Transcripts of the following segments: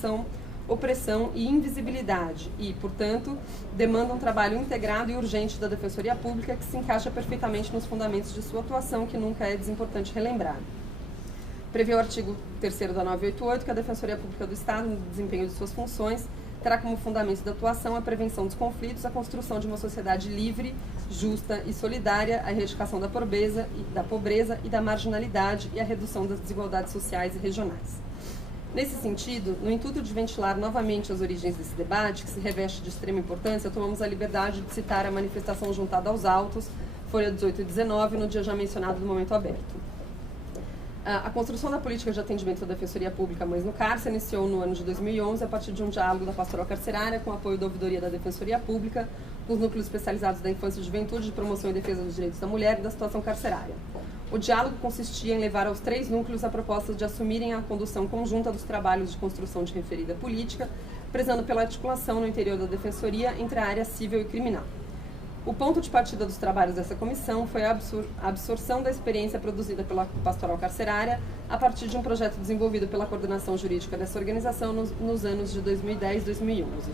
discriminação, opressão e invisibilidade e, portanto, demanda um trabalho integrado e urgente da Defensoria Pública que se encaixa perfeitamente nos fundamentos de sua atuação, que nunca é desimportante relembrar. Prevê o artigo 3º da 988 que a Defensoria Pública do Estado, no desempenho de suas funções, terá como fundamento da atuação a prevenção dos conflitos, a construção de uma sociedade livre, justa e solidária, a erradicação da pobreza e da marginalidade e a redução das desigualdades sociais e regionais. Nesse sentido, no intuito de ventilar novamente as origens desse debate, que se reveste de extrema importância, tomamos a liberdade de citar a manifestação juntada aos autos, folha 18 e 19, no dia já mencionado do momento aberto. A construção da política de atendimento da Defensoria Pública Mães no Cárcere iniciou no ano de 2011 a partir de um diálogo da Pastoral Carcerária com apoio da Ouvidoria da Defensoria Pública, com os núcleos especializados da infância e juventude, de promoção e defesa dos direitos da mulher e da situação carcerária. O diálogo consistia em levar aos 3 núcleos a proposta de assumirem a condução conjunta dos trabalhos de construção de referida política, prezando pela articulação no interior da Defensoria entre a área civil e criminal. O ponto de partida dos trabalhos dessa comissão foi a absorção da experiência produzida pela Pastoral Carcerária a partir de um projeto desenvolvido pela coordenação jurídica dessa organização nos anos de 2010 e 2011.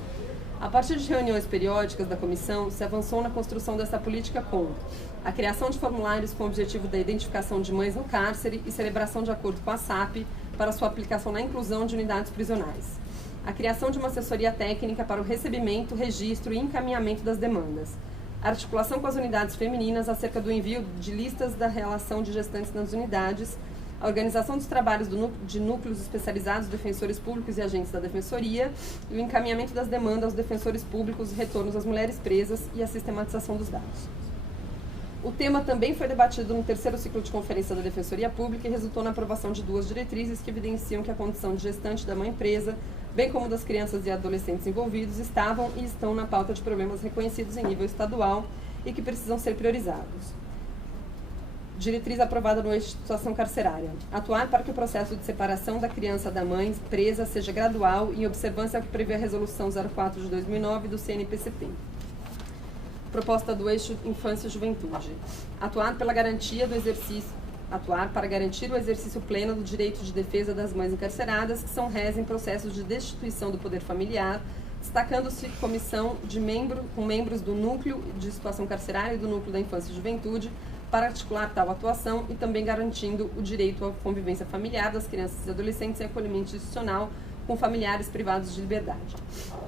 A partir de reuniões periódicas da comissão, se avançou na construção dessa política com a criação de formulários com o objetivo da identificação de mães no cárcere e celebração de acordo com a SAP para sua aplicação na inclusão de unidades prisionais, a criação de uma assessoria técnica para o recebimento, registro e encaminhamento das demandas, a articulação com as unidades femininas acerca do envio de listas da relação de gestantes nas unidades, a organização dos trabalhos de núcleos especializados, defensores públicos e agentes da Defensoria, e o encaminhamento das demandas aos defensores públicos, retornos às mulheres presas e a sistematização dos dados. O tema também foi debatido no 3º ciclo de conferência da Defensoria Pública e resultou na aprovação de 2 diretrizes que evidenciam que a condição de gestante da mãe presa, bem como das crianças e adolescentes envolvidos, estavam e estão na pauta de problemas reconhecidos em nível estadual e que precisam ser priorizados. Diretriz aprovada no eixo de situação carcerária. Atuar para que o processo de separação da criança da mãe presa seja gradual, em observância ao que prevê a Resolução 04 de 2009 do CNPCP. Proposta do eixo Infância e Juventude. Atuar para garantir o exercício pleno do direito de defesa das mães encarceradas, que são réis em processos de destituição do poder familiar, destacando-se comissão com membros do Núcleo de Situação Carcerária e do Núcleo da Infância e Juventude, para articular tal atuação e também garantindo o direito à convivência familiar das crianças e adolescentes e acolhimento institucional com familiares privados de liberdade.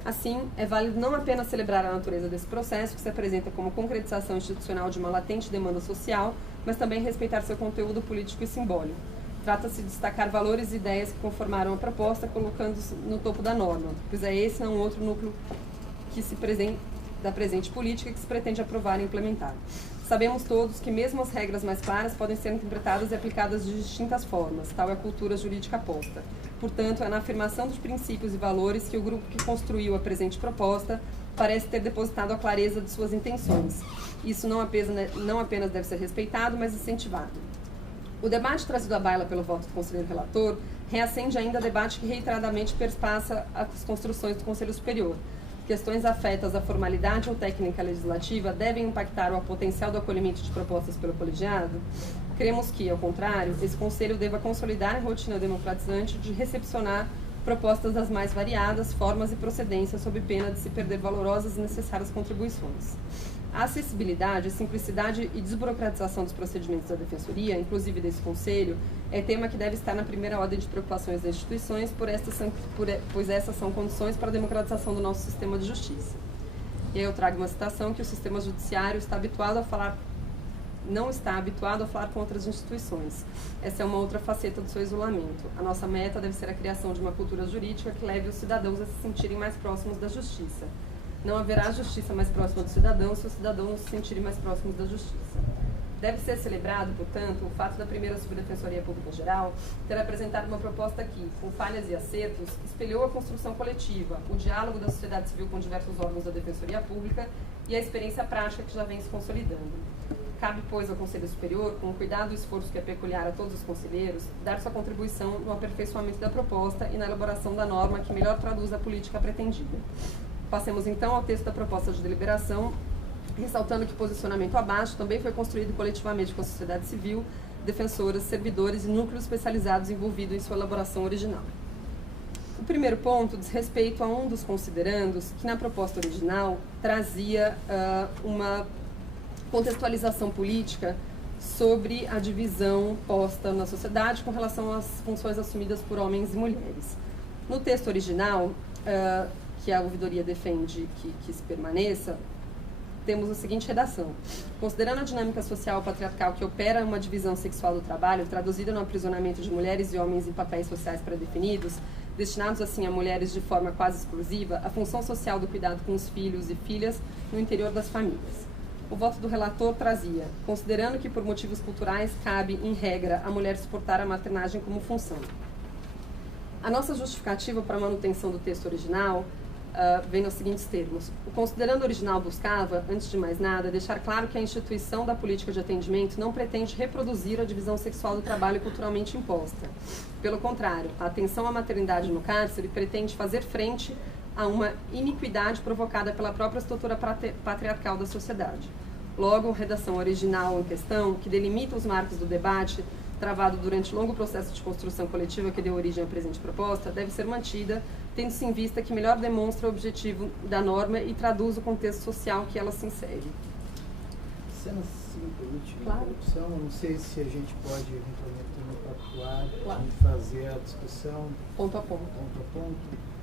Assim, é válido não apenas celebrar a natureza desse processo, que se apresenta como concretização institucional de uma latente demanda social, mas também respeitar seu conteúdo político e simbólico. Trata-se de destacar valores e ideias que conformaram a proposta, colocando-se no topo da norma, pois é esse não outro núcleo da presente política que se pretende aprovar e implementar. Sabemos todos que mesmo as regras mais claras podem ser interpretadas e aplicadas de distintas formas, tal é a cultura jurídica posta. Portanto, é na afirmação dos princípios e valores que o grupo que construiu a presente proposta parece ter depositado a clareza de suas intenções. Isso não apenas deve ser respeitado, mas incentivado. O debate trazido à baila pelo voto do conselheiro relator reacende ainda debate que reiteradamente perpassa as construções do Conselho Superior. Questões afetas à formalidade ou técnica legislativa devem impactar o potencial do acolhimento de propostas pelo colegiado? Cremos que, ao contrário, esse Conselho deva consolidar a rotina democratizante de recepcionar propostas das mais variadas formas e procedências, sob pena de se perder valorosas e necessárias contribuições. A acessibilidade, simplicidade e desburocratização dos procedimentos da Defensoria, inclusive desse Conselho, é tema que deve estar na primeira ordem de preocupações das instituições, pois essas são condições para a democratização do nosso sistema de justiça. E aí eu trago uma citação que o sistema judiciário não está habituado a falar com outras instituições. Essa é uma outra faceta do seu isolamento. A nossa meta deve ser a criação de uma cultura jurídica que leve os cidadãos a se sentirem mais próximos da justiça. Não haverá justiça mais próxima do cidadão se os cidadãos não se sentirem mais próximos da justiça. Deve ser celebrado, portanto, o fato da primeira Subdefensoria Pública Geral ter apresentado uma proposta que, com falhas e acertos, espelhou a construção coletiva, o diálogo da sociedade civil com diversos órgãos da Defensoria Pública e a experiência prática que já vem se consolidando. Cabe, pois, ao Conselho Superior, com o cuidado e esforço que é peculiar a todos os conselheiros, dar sua contribuição no aperfeiçoamento da proposta e na elaboração da norma que melhor traduz a política pretendida. Passemos então ao texto da proposta de deliberação, ressaltando que o posicionamento abaixo também foi construído coletivamente com a sociedade civil, defensoras, servidores e núcleos especializados envolvidos em sua elaboração original. O primeiro ponto diz respeito a um dos considerandos que na proposta original trazia uma contextualização política sobre a divisão posta na sociedade com relação às funções assumidas por homens e mulheres. No texto original, que a ouvidoria defende que se permaneça, temos a seguinte redação: considerando a dinâmica social patriarcal que opera uma divisão sexual do trabalho, traduzida no aprisionamento de mulheres e homens em papéis sociais pré-definidos, destinados assim a mulheres de forma quase exclusiva, a função social do cuidado com os filhos e filhas no interior das famílias. O voto do relator trazia: considerando que por motivos culturais cabe, em regra, a mulher suportar a maternagem como função. A nossa justificativa para a manutenção do texto original vem nos seguintes termos: o considerando original buscava, antes de mais nada, deixar claro que a instituição da política de atendimento não pretende reproduzir a divisão sexual do trabalho culturalmente imposta. Pelo contrário, a atenção à maternidade no cárcere pretende fazer frente a uma iniquidade provocada pela própria estrutura patriarcal da sociedade. Logo, a redação original em questão, que delimita os marcos do debate travado durante longo processo de construção coletiva que deu origem à presente proposta, deve ser mantida, tendo-se em vista que melhor demonstra o objetivo da norma e traduz o contexto social que ela se insere. Se me permite uma Claro. interrupção, não sei se a gente pode eventualmente ter uma pactuada, Claro. de fazer a discussão Ponto a ponto. ponto a ponto,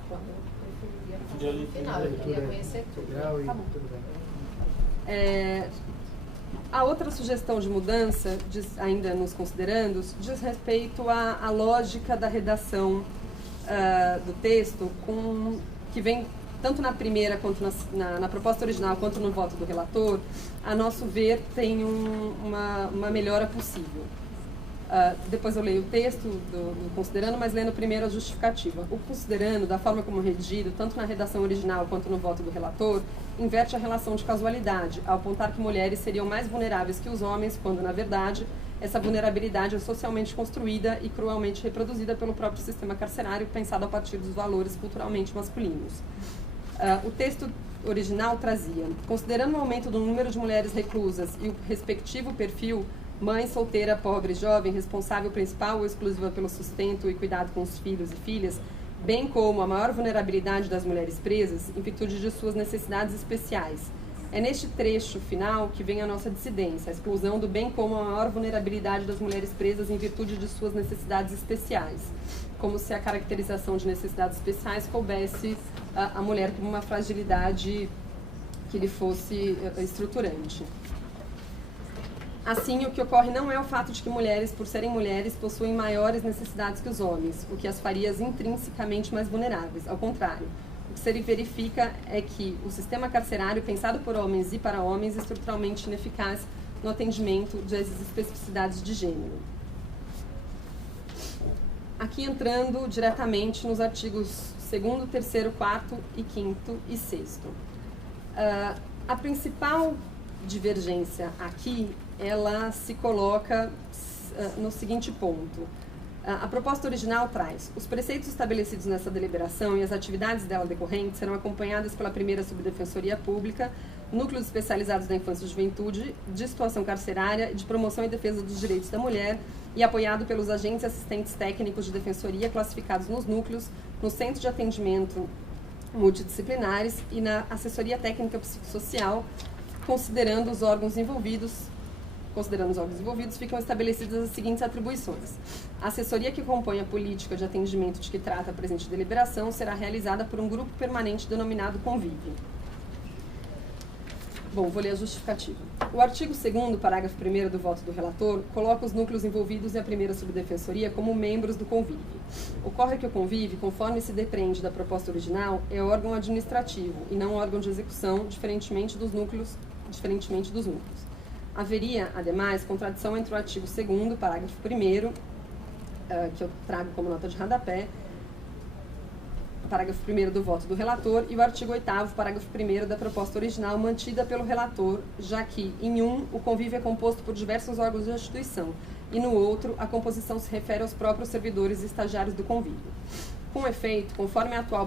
Claro. Eu preferia fazer no final, eu queria conhecer tudo. integral e Tá bom. tudo bem. A outra sugestão de mudança, ainda nos considerandos, diz respeito à lógica da redação do texto, que vem tanto na primeira quanto na proposta original, quanto no voto do relator. A nosso ver, tem uma melhora possível. Depois eu leio o texto do considerando, mas lendo primeiro a justificativa. O considerando, da forma como redigido, tanto na redação original quanto no voto do relator, inverte a relação de casualidade, ao apontar que mulheres seriam mais vulneráveis que os homens, quando, na verdade, essa vulnerabilidade é socialmente construída e cruelmente reproduzida pelo próprio sistema carcerário, pensado a partir dos valores culturalmente masculinos. O texto original trazia: considerando o aumento do número de mulheres reclusas e o respectivo perfil, mãe, solteira, pobre, jovem, responsável principal ou exclusiva pelo sustento e cuidado com os filhos e filhas, bem como a maior vulnerabilidade das mulheres presas, em virtude de suas necessidades especiais. É neste trecho final que vem a nossa dissidência, a exclusão do bem como a maior vulnerabilidade das mulheres presas em virtude de suas necessidades especiais, como se a caracterização de necessidades especiais coubesse a mulher como uma fragilidade que lhe fosse estruturante. Assim, o que ocorre não é o fato de que mulheres, por serem mulheres, possuem maiores necessidades que os homens, o que as faria intrinsecamente mais vulneráveis. Ao contrário, o que se verifica é que o sistema carcerário, pensado por homens e para homens, é estruturalmente ineficaz no atendimento das especificidades de gênero. Aqui entrando diretamente nos artigos 2º, 3º, 4º e 5º e 6º. A principal divergência aqui, ela se coloca no seguinte ponto. A proposta original traz: os preceitos estabelecidos nessa deliberação e as atividades dela decorrentes serão acompanhadas pela primeira Subdefensoria Pública, núcleos especializados da infância e juventude, de situação carcerária, de promoção e defesa dos direitos da mulher, e apoiado pelos agentes e assistentes técnicos de defensoria classificados nos núcleos, no centro de atendimento multidisciplinares e na assessoria técnica psicossocial, considerando os órgãos envolvidos, ficam estabelecidas as seguintes atribuições. A assessoria que compõe a política de atendimento de que trata a presente deliberação será realizada por um grupo permanente denominado Convive. Bom, vou ler a justificativa. O artigo 2º, parágrafo 1º do voto do relator, coloca os núcleos envolvidos e a primeira subdefensoria como membros do Convive. Ocorre que o Convive, conforme se depreende da proposta original, é órgão administrativo e não órgão de execução, diferentemente dos núcleos. Haveria, ademais, contradição entre o artigo 2º, parágrafo 1º, que eu trago como nota de rodapé, parágrafo 1º do voto do relator, e o artigo 8º, parágrafo 1º da proposta original, mantida pelo relator, já que, em um, o convívio é composto por diversos órgãos da instituição, e no outro, a composição se refere aos próprios servidores e estagiários do convívio. Com efeito, conforme a atual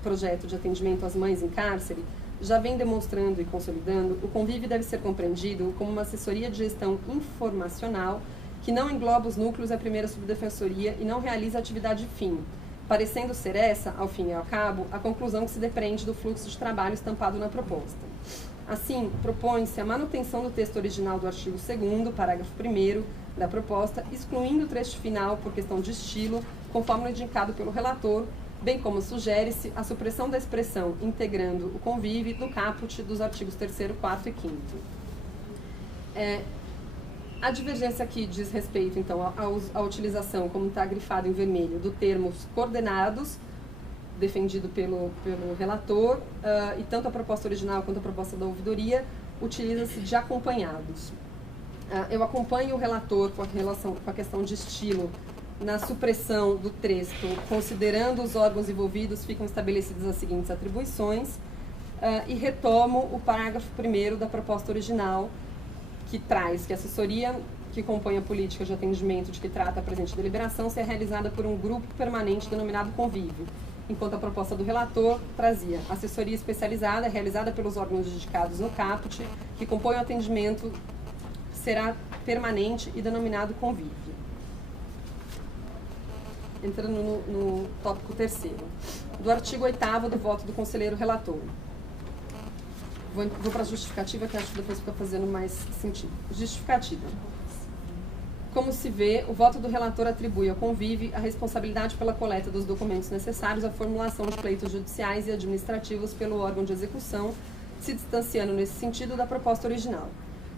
projeto de atendimento às mães em cárcere, já vem demonstrando e consolidando, o convívio deve ser compreendido como uma assessoria de gestão informacional que não engloba os núcleos da primeira subdefensoria e não realiza atividade fim, parecendo ser essa, ao fim e ao cabo, a conclusão que se depreende do fluxo de trabalho estampado na proposta. Assim, propõe-se a manutenção do texto original do artigo 2º, parágrafo 1º da proposta, excluindo o trecho final por questão de estilo, conforme indicado pelo relator, bem como sugere-se a supressão da expressão integrando o convívio do caput dos artigos 3º, 4º e 5º. A divergência aqui diz respeito, então, à utilização, como está grifado em vermelho, do termo coordenados, defendido pelo relator, e tanto a proposta original quanto a proposta da ouvidoria utiliza-se de acompanhados. Eu acompanho o relator com a questão de estilo na supressão do texto, considerando os órgãos envolvidos, ficam estabelecidas as seguintes atribuições, e retomo o parágrafo 1º da proposta original, que traz que a assessoria que compõe a política de atendimento de que trata a presente deliberação seja realizada por um grupo permanente denominado convívio, enquanto a proposta do relator trazia assessoria especializada realizada pelos órgãos indicados no caput, que compõe o atendimento, será permanente e denominado convívio. Entrando no tópico 3º, do artigo 8º do voto do conselheiro relator. Vou para a justificativa, que acho que depois fica fazendo mais sentido. Justificativa. Como se vê, o voto do relator atribui ao convívio a responsabilidade pela coleta dos documentos necessários à formulação de pleitos judiciais e administrativos pelo órgão de execução, se distanciando nesse sentido da proposta original.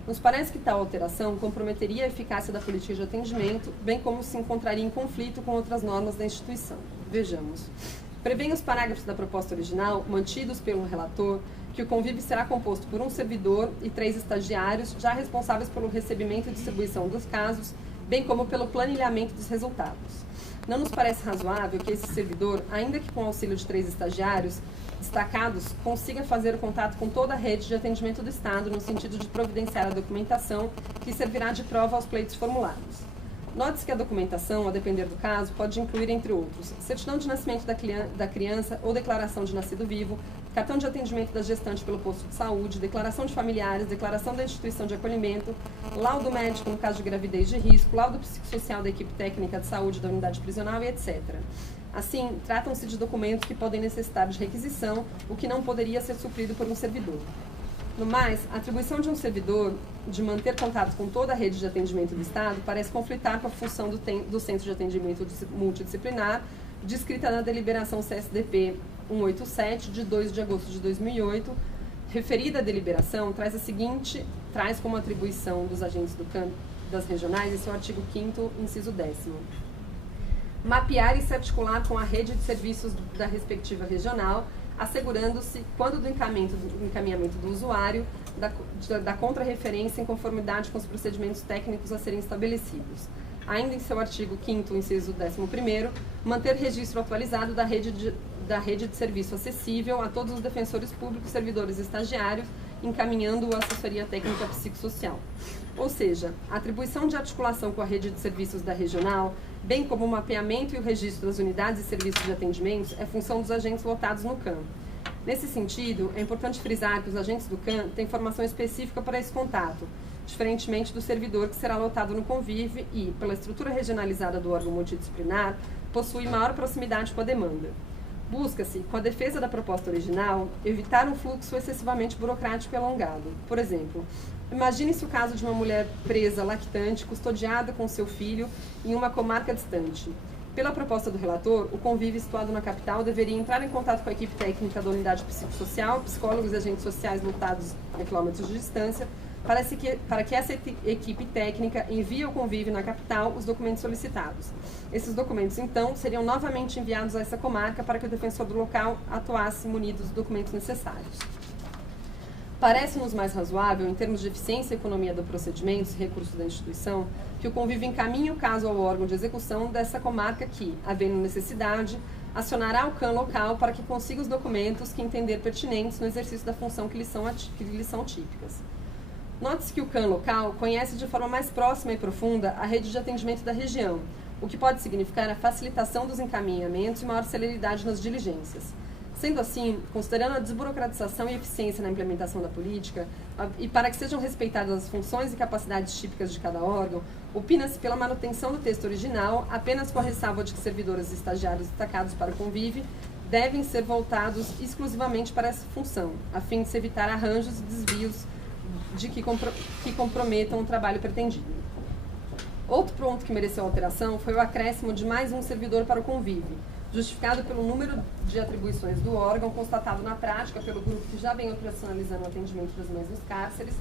Nos parece que tal alteração comprometeria a eficácia da política de atendimento, bem como se encontraria em conflito com outras normas da instituição. Vejamos. Prevêem os parágrafos da proposta original, mantidos pelo relator, que o convívio será composto por um servidor e 3 estagiários, já responsáveis pelo recebimento e distribuição dos casos, bem como pelo planilhamento dos resultados. Não nos parece razoável que esse servidor, ainda que com auxílio de 3 estagiários destacados, consiga fazer o contato com toda a rede de atendimento do Estado, no sentido de providenciar a documentação que servirá de prova aos pleitos formulados. Note-se que a documentação, a depender do caso, pode incluir, entre outros, certidão de nascimento da criança ou declaração de nascido vivo, cartão de atendimento da gestante pelo posto de saúde, declaração de familiares, declaração da instituição de acolhimento, laudo médico no caso de gravidez de risco, laudo psicossocial da equipe técnica de saúde da unidade prisional e etc. Assim, tratam-se de documentos que podem necessitar de requisição, o que não poderia ser suprido por um servidor. No mais, a atribuição de um servidor de manter contato com toda a rede de atendimento do Estado parece conflitar com a função do Centro de Atendimento Multidisciplinar, descrita na deliberação CSDP 187, de 2 de agosto de 2008. Referida deliberação traz como atribuição dos agentes das regionais, esse é o artigo 5º, inciso 10º. Mapear e se articular com a rede de serviços da respectiva regional, assegurando-se, quando do encaminhamento do usuário, da contrarreferência em conformidade com os procedimentos técnicos a serem estabelecidos. Ainda em seu artigo 5º, inciso 11º, manter registro atualizado da rede de serviço acessível a todos os defensores públicos, servidores e estagiários, encaminhando a assessoria técnica psicossocial. Ou seja, a atribuição de articulação com a rede de serviços da regional, bem como o mapeamento e o registro das unidades e serviços de atendimentos, é função dos agentes lotados no CAM. Nesse sentido, é importante frisar que os agentes do CAM têm formação específica para esse contato, diferentemente do servidor que será lotado no convívio e, pela estrutura regionalizada do órgão multidisciplinar, possui maior proximidade com a demanda. Busca-se, com a defesa da proposta original, evitar um fluxo excessivamente burocrático e alongado. Por exemplo, imagine-se o caso de uma mulher presa lactante, custodiada com seu filho em uma comarca distante. Pela proposta do relator, o convívio situado na capital deveria entrar em contato com a equipe técnica da unidade psicossocial, psicólogos e agentes sociais lotados a quilômetros de distância, para que essa equipe técnica envie ao convívio na capital os documentos solicitados. Esses documentos, então, seriam novamente enviados a essa comarca para que o defensor do local atuasse munido dos documentos necessários. Parece-nos mais razoável, em termos de eficiência e economia do procedimento e recursos da instituição, que o convívio encaminhe o caso ao órgão de execução dessa comarca que, havendo necessidade, acionará o CAM local para que consiga os documentos que entender pertinentes no exercício da função que lhe são típicas. Note-se que o CAM local conhece de forma mais próxima e profunda a rede de atendimento da região, o que pode significar a facilitação dos encaminhamentos e maior celeridade nas diligências. Sendo assim, considerando a desburocratização e eficiência na implementação da política, e para que sejam respeitadas as funções e capacidades típicas de cada órgão, Opina-se pela manutenção do texto original, apenas com a ressalva de que servidores e estagiários destacados para o convívio devem ser voltados exclusivamente para essa função, a fim de se evitar arranjos e desvios que comprometam o trabalho pretendido. Outro ponto que mereceu alteração foi o acréscimo de mais um servidor para o convívio, justificado pelo número de atribuições do órgão constatado na prática pelo grupo que já vem operacionalizando o atendimento das mães nos cárceres,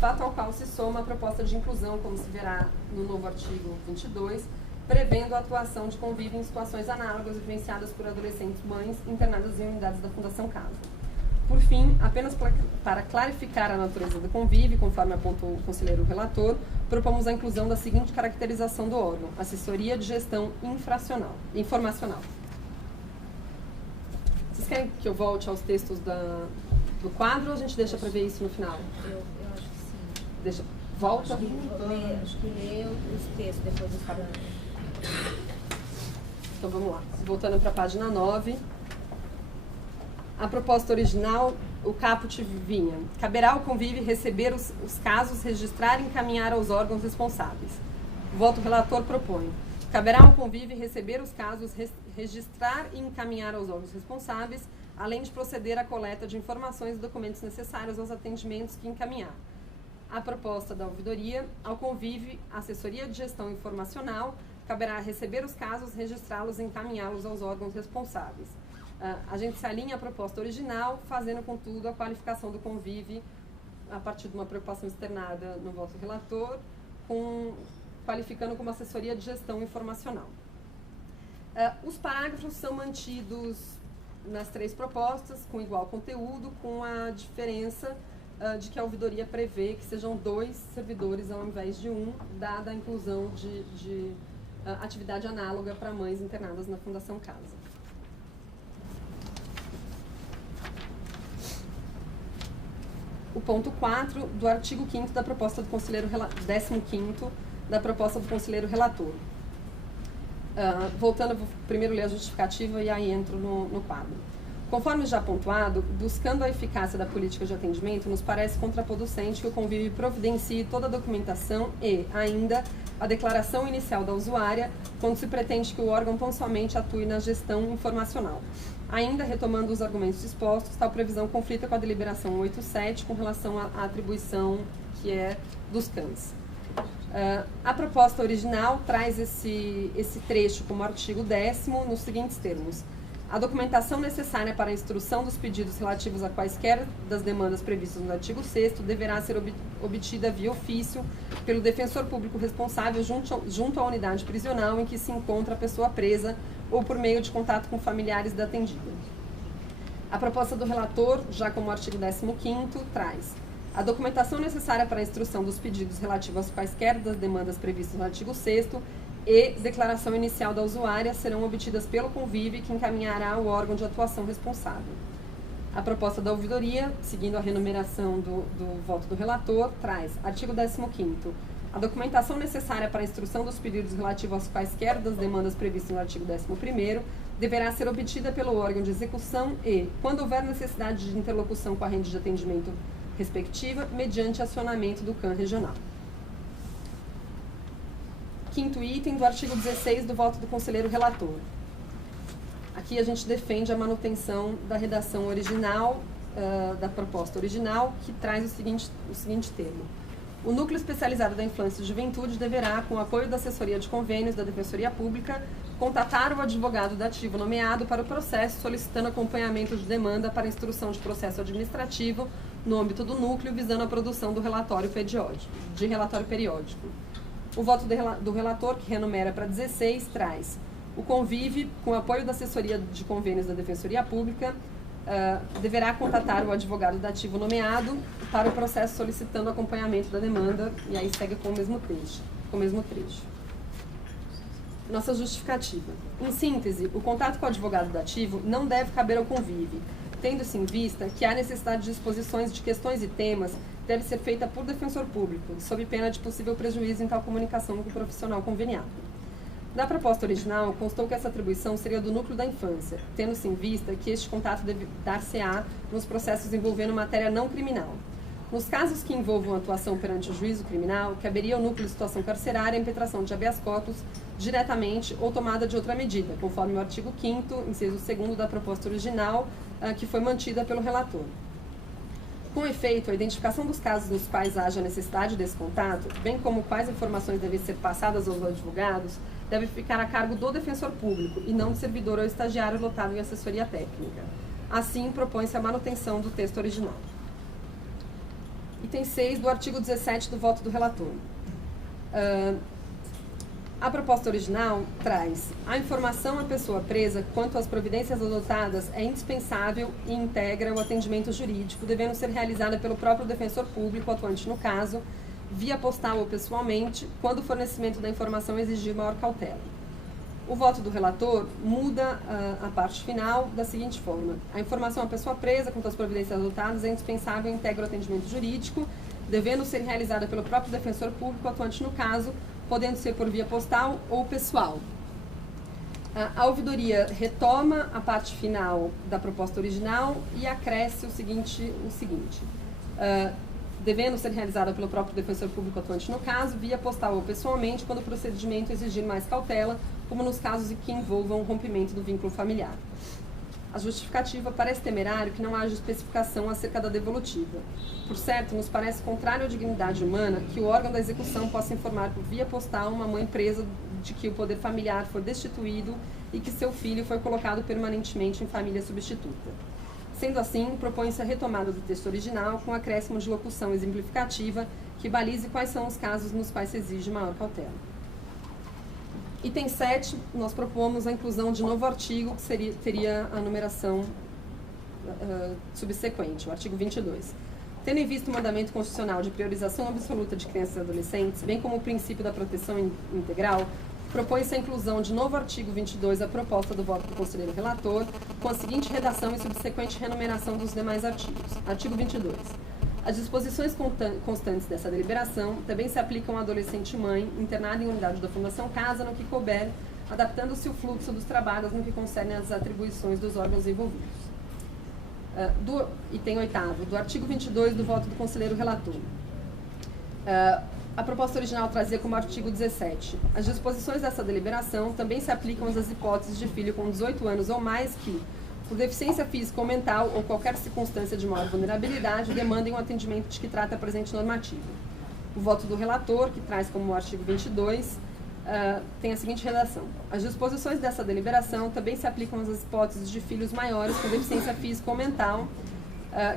fato ao qual se soma a proposta de inclusão, como se verá no novo artigo 22, prevendo a atuação de convívio em situações análogas vivenciadas por adolescentes mães internadas em unidades da Fundação Casa. Por fim, apenas para clarificar a natureza do convívio, conforme apontou o conselheiro relator, propomos a inclusão da seguinte caracterização do órgão: assessoria de gestão informacional. Vocês querem que eu volte aos textos do quadro ou a gente deixa para ver isso no final? Eu acho que sim. Deixa, volta. Acho que lê os textos depois do quadro. Então vamos lá. Voltando para a página 9. A proposta original, o caput vinha: caberá ao convívio receber os casos, registrar e encaminhar aos órgãos responsáveis. O voto relator propõe: caberá ao convívio receber os casos, registrar e encaminhar aos órgãos responsáveis, além de proceder à coleta de informações e documentos necessários aos atendimentos que encaminhar. A proposta da ouvidoria: ao convívio, assessoria de gestão informacional, caberá receber os casos, registrá-los e encaminhá-los aos órgãos responsáveis. A gente se alinha à proposta original, fazendo, contudo, a qualificação do convívio a partir de uma preocupação externada no voto relator, qualificando como assessoria de gestão informacional. Os parágrafos são mantidos nas três propostas, com igual conteúdo, com a diferença de que a ouvidoria prevê que sejam 2 servidores ao invés de 1, dada a inclusão de atividade análoga para mães internadas na Fundação Casa. O ponto 4 do artigo 5º da proposta do conselheiro 15º da proposta do conselheiro relator. Voltando, vou primeiro ler a justificativa e aí entro no quadro. Conforme já pontuado, buscando a eficácia da política de atendimento, nos parece contraproducente que o convívio providencie toda a documentação e, ainda, a declaração inicial da usuária, quando se pretende que o órgão tão somente atue na gestão informacional. Ainda, retomando os argumentos expostos, tal previsão conflita com a deliberação 187 com relação à atribuição que é dos CANs. A proposta original traz esse trecho como artigo 10º nos seguintes termos: a documentação necessária para a instrução dos pedidos relativos a quaisquer das demandas previstas no artigo 6º deverá ser obtida via ofício pelo defensor público responsável junto à unidade prisional em que se encontra a pessoa presa ou por meio de contato com familiares da atendida. A proposta do relator, já como artigo 15º, traz: a documentação necessária para a instrução dos pedidos relativos a quaisquer das demandas previstas no artigo 6º e declaração inicial da usuária serão obtidas pelo convívio que encaminhará ao órgão de atuação responsável. A proposta da ouvidoria, seguindo a renumeração do voto do relator, traz: artigo 15º. A documentação necessária para a instrução dos pedidos relativos a quaisquer das demandas previstas no artigo 11º deverá ser obtida pelo órgão de execução e, quando houver necessidade de interlocução com a rede de atendimento respectiva, mediante acionamento do CAN regional. Quinto item do artigo 16 do voto do conselheiro relator. Aqui a gente defende a manutenção da redação original, da proposta original, que traz o seguinte termo: o Núcleo Especializado da Infância e Juventude deverá, com o apoio da Assessoria de Convênios da Defensoria Pública, contatar o advogado dativo nomeado para o processo, solicitando acompanhamento de demanda para instrução de processo administrativo no âmbito do núcleo, visando a produção do relatório periódico. O voto do relator, que renumera para 16, traz: o convívio, com o apoio da Assessoria de Convênios da Defensoria Pública, deverá contatar o advogado dativo nomeado para o processo, solicitando acompanhamento da demanda, e aí segue com o mesmo trecho. Nossa justificativa. Em síntese, o contato com o advogado dativo não deve caber ao convívio, tendo-se em vista que há necessidade de exposições de questões e temas deve ser feita por defensor público, sob pena de possível prejuízo em tal comunicação com o profissional conveniado. Na proposta original, constou que essa atribuição seria do núcleo da infância, tendo-se em vista que este contato deve dar-se-á nos processos envolvendo matéria não criminal. Nos casos que envolvam atuação perante o juízo criminal, caberia ao núcleo de situação carcerária a impetração de habeas corpus diretamente ou tomada de outra medida, conforme o artigo 5º, inciso 2º da proposta original, que foi mantida pelo relator. Com efeito, a identificação dos casos nos quais haja necessidade desse contato, bem como quais informações devem ser passadas aos advogados, deve ficar a cargo do defensor público e não do servidor ou estagiário lotado em assessoria técnica. Assim, propõe-se a manutenção do texto original. Item 6 do artigo 17 do voto do relator. A proposta original traz a informação à pessoa presa quanto às providências adotadas é indispensável e integra o atendimento jurídico, devendo ser realizada pelo próprio defensor público atuante no caso, via postal ou pessoalmente, quando o fornecimento da informação exigir maior cautela. O voto do relator muda a parte final da seguinte forma: a informação à pessoa presa quanto às providências adotadas é indispensável e integra o atendimento jurídico, devendo ser realizada pelo próprio defensor público atuante no caso, podendo ser por via postal ou pessoal. A ouvidoria retoma a parte final da proposta original e acresce o seguinte, devendo ser realizada pelo próprio defensor público atuante no caso, via postal ou pessoalmente, quando o procedimento exigir mais cautela, como nos casos em que envolvam o rompimento do vínculo familiar. A justificativa parece temerário que não haja especificação acerca da devolutiva. Por certo, nos parece contrário à dignidade humana que o órgão da execução possa informar por via postal uma mãe presa de que o poder familiar foi destituído e que seu filho foi colocado permanentemente em família substituta. Sendo assim, propõe-se a retomada do texto original com acréscimo de locução exemplificativa que balize quais são os casos nos quais se exige maior cautela. Item 7, nós propomos a inclusão de novo artigo, que teria a numeração subsequente, o artigo 22. Tendo em vista o mandamento constitucional de priorização absoluta de crianças e adolescentes, bem como o princípio da proteção integral, propõe-se a inclusão de novo artigo 22 à proposta do voto do conselheiro relator, com a seguinte redação e subsequente renumeração dos demais artigos. Artigo 22. As disposições constantes dessa deliberação também se aplicam à adolescente mãe internada em unidade da Fundação Casa, no que couber, adaptando-se o fluxo dos trabalhos no que concerne às atribuições dos órgãos envolvidos. Item 8º, do artigo 22 do voto do conselheiro relator. A proposta original trazia como artigo 17. As disposições dessa deliberação também se aplicam às hipóteses de filho com 18 anos ou mais que, por deficiência física ou mental ou qualquer circunstância de maior vulnerabilidade, demandem o atendimento de que trata a presente normativa. O voto do relator, que traz como artigo 22, tem a seguinte redação. As disposições dessa deliberação também se aplicam às hipóteses de filhos maiores com deficiência física ou mental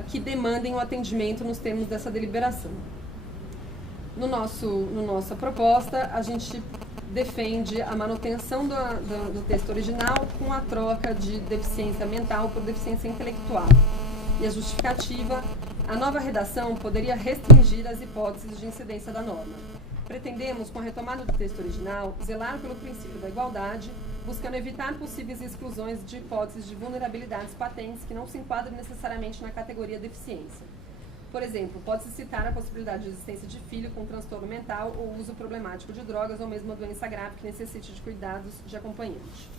que demandem o atendimento nos termos dessa deliberação. No nossa proposta, a gente defende a manutenção do texto original com a troca de deficiência mental por deficiência intelectual. E a justificativa, a nova redação poderia restringir as hipóteses de incidência da norma. Pretendemos, com a retomada do texto original, zelar pelo princípio da igualdade, buscando evitar possíveis exclusões de hipóteses de vulnerabilidades patentes que não se enquadram necessariamente na categoria deficiência. Por exemplo, pode-se citar a possibilidade de existência de filho com transtorno mental ou uso problemático de drogas ou mesmo uma doença grave que necessite de cuidados de acompanhante.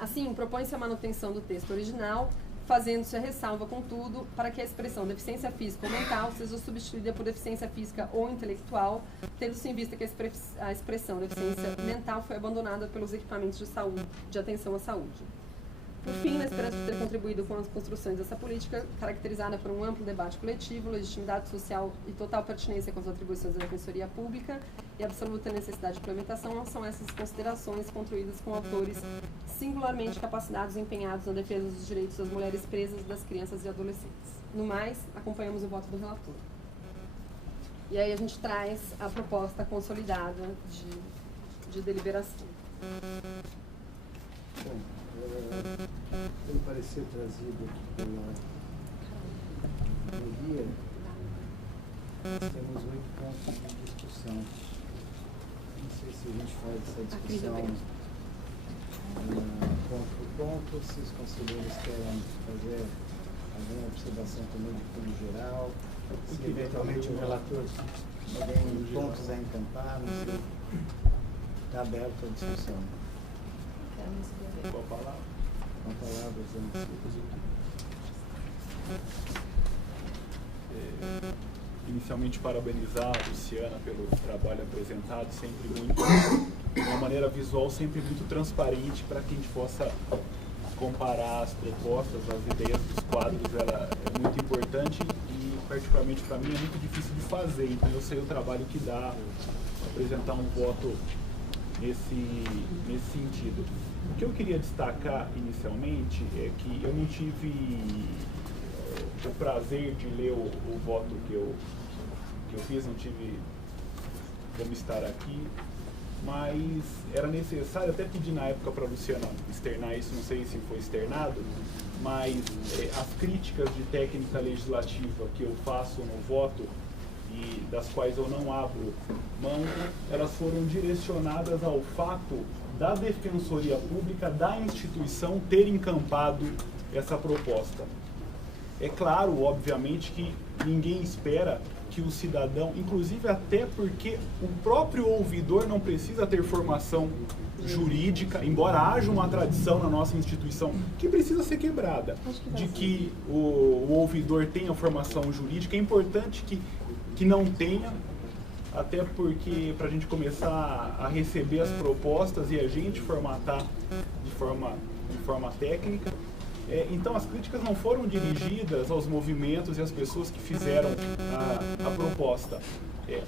Assim, propõe-se a manutenção do texto original, fazendo-se a ressalva, contudo, para que a expressão deficiência física ou mental seja substituída por deficiência física ou intelectual, tendo-se em vista que a expressão deficiência mental foi abandonada pelos equipamentos de saúde, de atenção à saúde. Por fim, na esperança de ter contribuído com as construções dessa política, caracterizada por um amplo debate coletivo, legitimidade social e total pertinência com as atribuições da Defensoria Pública e absoluta necessidade de implementação, são essas considerações construídas com autores singularmente capacitados e empenhados na defesa dos direitos das mulheres presas, das crianças e adolescentes. No mais, acompanhamos o voto do relator. E aí a gente traz a proposta consolidada de deliberação. Bom, tem parecer trazido aqui pela guia. Nós temos 8 pontos de discussão. Não sei se a gente faz essa discussão ponto por ponto, se os conselheiros querem fazer alguma observação também de fundo geral, se eventualmente o relator tem pontos a encampar, não sei. Está aberto a discussão. Qual a palavra? Uma palavra, inicialmente parabenizar a Luciana pelo trabalho apresentado, sempre muito, de uma maneira visual, sempre muito transparente, para que a gente possa comparar as propostas, as ideias dos quadros. Ela é muito importante e, particularmente para mim, é muito difícil de fazer, então eu sei o trabalho que dá apresentar um voto nesse sentido. O que eu queria destacar inicialmente é que eu não tive o prazer de ler o voto que eu fiz, não tive como estar aqui, mas era necessário, até pedir na época para a Luciana externar isso, não sei se foi externado, mas as críticas de técnica legislativa que eu faço no voto e das quais eu não abro mão, elas foram direcionadas ao fato da Defensoria Pública, da instituição, ter encampado essa proposta. É claro, obviamente, que ninguém espera que o cidadão, inclusive até porque o próprio ouvidor não precisa ter formação jurídica, embora haja uma tradição na nossa instituição que precisa ser quebrada, de que o ouvidor tenha formação jurídica. É importante que não tenha, até porque para a gente começar a receber as propostas e a gente formatar de forma técnica. Então as críticas não foram dirigidas aos movimentos e às pessoas que fizeram a proposta,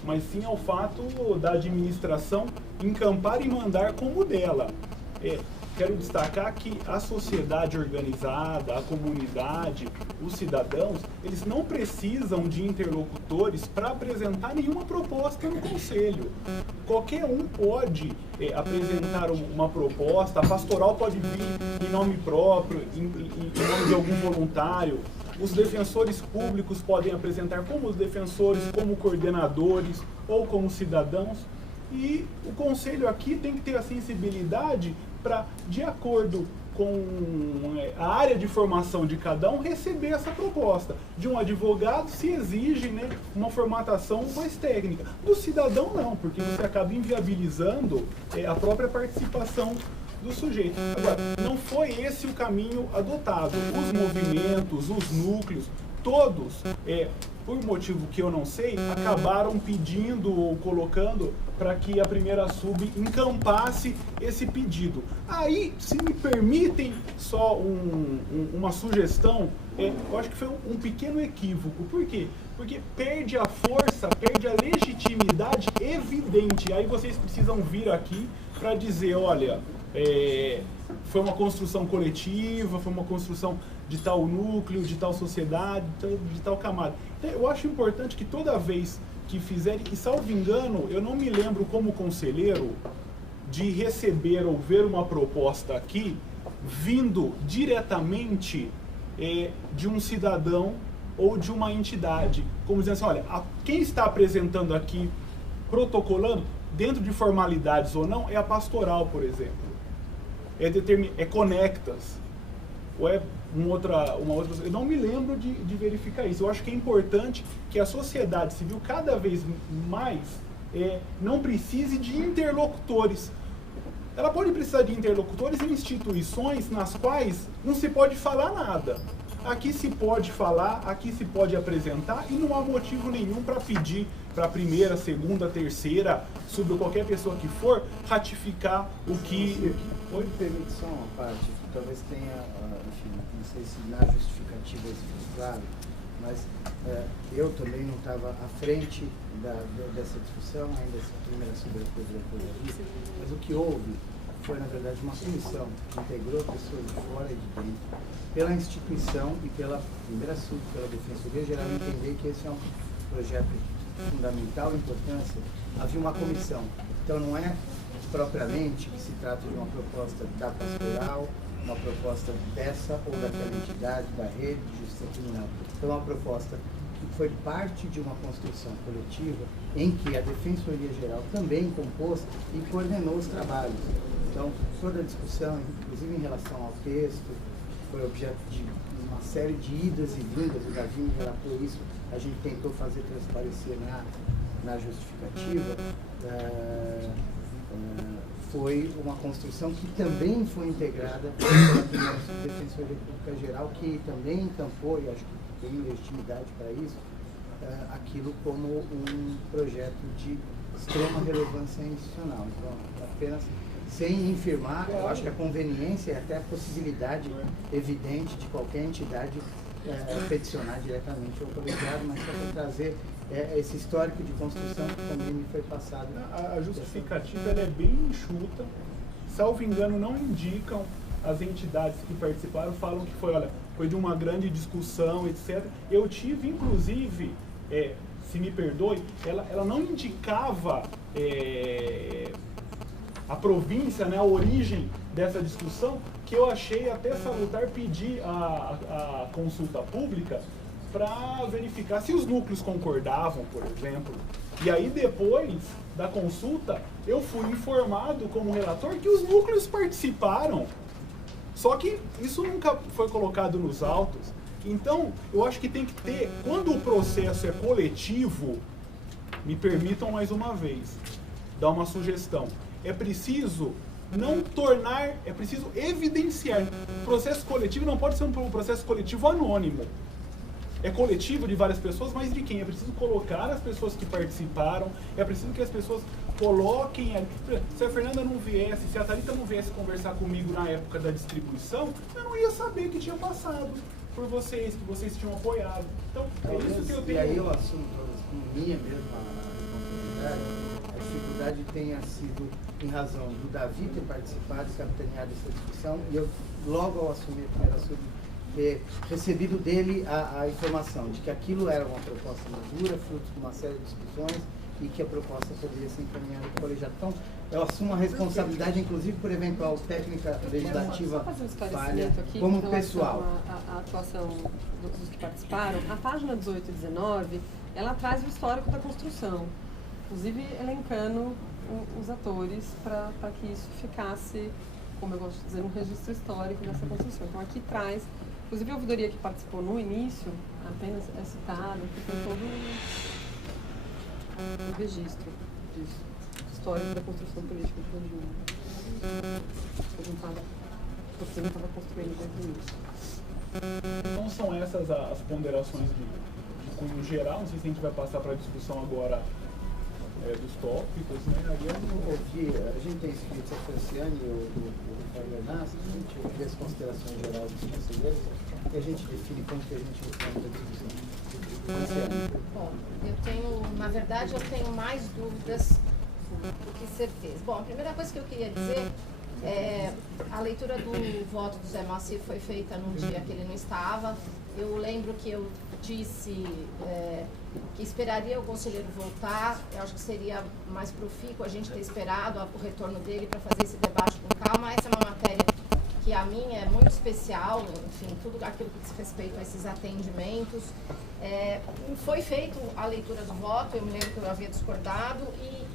mas sim ao fato da administração encampar e mandar como dela. Quero destacar que a sociedade organizada, a comunidade, os cidadãos, eles não precisam de interlocutores para apresentar nenhuma proposta no Conselho. Qualquer um pode apresentar uma proposta, a pastoral pode vir em nome próprio, em nome de algum voluntário. Os defensores públicos podem apresentar como os defensores, como coordenadores ou como cidadãos. E o Conselho aqui tem que ter a sensibilidade para, de acordo com a área de formação de cada um, receber essa proposta. De um advogado se exige, né, uma formatação mais técnica. Do cidadão não, porque você acaba inviabilizando a própria participação do sujeito. Agora, não foi esse o caminho adotado. Os movimentos, os núcleos, todos, por motivo que eu não sei, acabaram pedindo ou colocando para que a primeira sub encampasse esse pedido. Aí, se me permitem só uma sugestão, eu acho que foi um pequeno equívoco. Por quê? Porque perde a força, perde a legitimidade evidente. Aí vocês precisam vir aqui para dizer, olha, foi uma construção coletiva, foi uma construção de tal núcleo, de tal sociedade, de tal camada. Então, eu acho importante que toda vez que fizerem, e salvo engano, eu não me lembro como conselheiro de receber ou ver uma proposta aqui vindo diretamente de um cidadão ou de uma entidade, como dizendo assim, olha, quem está apresentando aqui, protocolando, dentro de formalidades ou não, é a pastoral, por exemplo, é Conectas, ou é uma outra, eu não me lembro de verificar isso. Eu acho que é importante que a sociedade civil cada vez mais não precise de interlocutores. Ela pode precisar de interlocutores em instituições nas quais não se pode falar nada. Aqui se pode falar, aqui se pode apresentar e não há motivo nenhum para pedir para a primeira, segunda, terceira, sobre qualquer pessoa que for, ratificar o que... Oi, permite só uma parte, talvez tenha, enfim, não sei se na justificativa isso foi claro, mas eu também não estava à frente dessa discussão, ainda essa primeira subprocuradora, mas o que houve foi, na verdade, uma comissão que integrou pessoas de fora e de dentro, pela instituição e pela primeira sub, pela Defensoria Geral, entender que esse é um projeto de fundamental importância. Havia uma comissão, então não é propriamente que se trata de uma proposta da pastoral, uma proposta dessa ou daquela entidade, da rede de justiça criminal. É uma proposta que foi parte de uma construção coletiva em que a Defensoria Geral também compôs e coordenou os trabalhos. Então, toda a discussão, inclusive em relação ao texto, foi objeto de uma série de idas e vindas, o Davi me relatou isso, a gente tentou fazer transparecer na justificativa, foi uma construção que também foi integrada pela primeira Defensoria Pública Geral, que também encampou, e acho que tem legitimidade para isso, aquilo como um projeto de extrema relevância institucional. Então, apenas sem infirmar, eu acho que a conveniência e até a possibilidade evidente de qualquer entidade peticionar diretamente ao colegiado, mas só para trazer esse histórico de construção que também me foi passado. A justificativa ela é bem enxuta, salvo engano não indicam, as entidades que participaram falam que foi de uma grande discussão, etc. Eu tive, inclusive, se me perdoe, ela não indicava a província, né, a origem dessa discussão, que eu achei até salutar pedir a consulta pública para verificar se os núcleos concordavam, por exemplo. E aí depois da consulta, eu fui informado como relator que os núcleos participaram. Só que isso nunca foi colocado nos autos. Então, eu acho que tem que ter, quando o processo é coletivo, me permitam mais uma vez dar uma sugestão. É preciso não tornar, é preciso evidenciar. O processo coletivo não pode ser um processo coletivo anônimo. É coletivo de várias pessoas, mas de quem? É preciso colocar as pessoas que participaram, é preciso que as pessoas coloquem... Se a Fernanda não viesse, se a Thalita não viesse conversar comigo na época da distribuição, eu não ia saber que tinha passado por vocês, que vocês tinham apoiado. Então, é isso que eu tenho... E aí eu assumo todas, minha mesma responsabilidade. A dificuldade tenha sido em razão do Davi ter participado e capitaneado essa discussão, e eu, logo ao assumir a primeira assunto, ter recebido dele a informação de que aquilo era uma proposta madura, fruto de uma série de discussões, e que a proposta poderia ser encaminhada para o colegiado. Então, eu assumo a responsabilidade, inclusive, por eventual técnica legislativa falha, aqui, como pessoal. A atuação dos que participaram, a página 18 e 19, ela traz o histórico da construção, inclusive elencando os atores para que isso ficasse, como eu gosto de dizer, um registro histórico dessa construção. Então, aqui traz, inclusive a ouvidoria que participou no início, apenas é citada, que tem todo o registro disso, histórico da construção política de Jandira. Você não estava construindo desde o início. Então são essas as ponderações de cunho geral. Não sei se a gente vai passar para a discussão agora dos tópicos, né? A gente tem escrito a Franciane e o Rafael Bernassi, a gente ouve as considerações gerais dos conselheiros e a gente define como que a gente vai a discussão. Bom, na verdade, eu tenho mais dúvidas do que certeza. Bom, a primeira coisa que eu queria dizer a leitura do voto do Zé Moacir foi feita num dia que ele não estava. Eu lembro que eu disse que esperaria o conselheiro voltar. Eu acho que seria mais profícuo a gente ter esperado o retorno dele para fazer esse debate com calma. Essa é uma matéria que a mim é muito especial, enfim, tudo aquilo que diz respeito a esses atendimentos. Foi feita a leitura do voto, eu me lembro que eu havia discordado e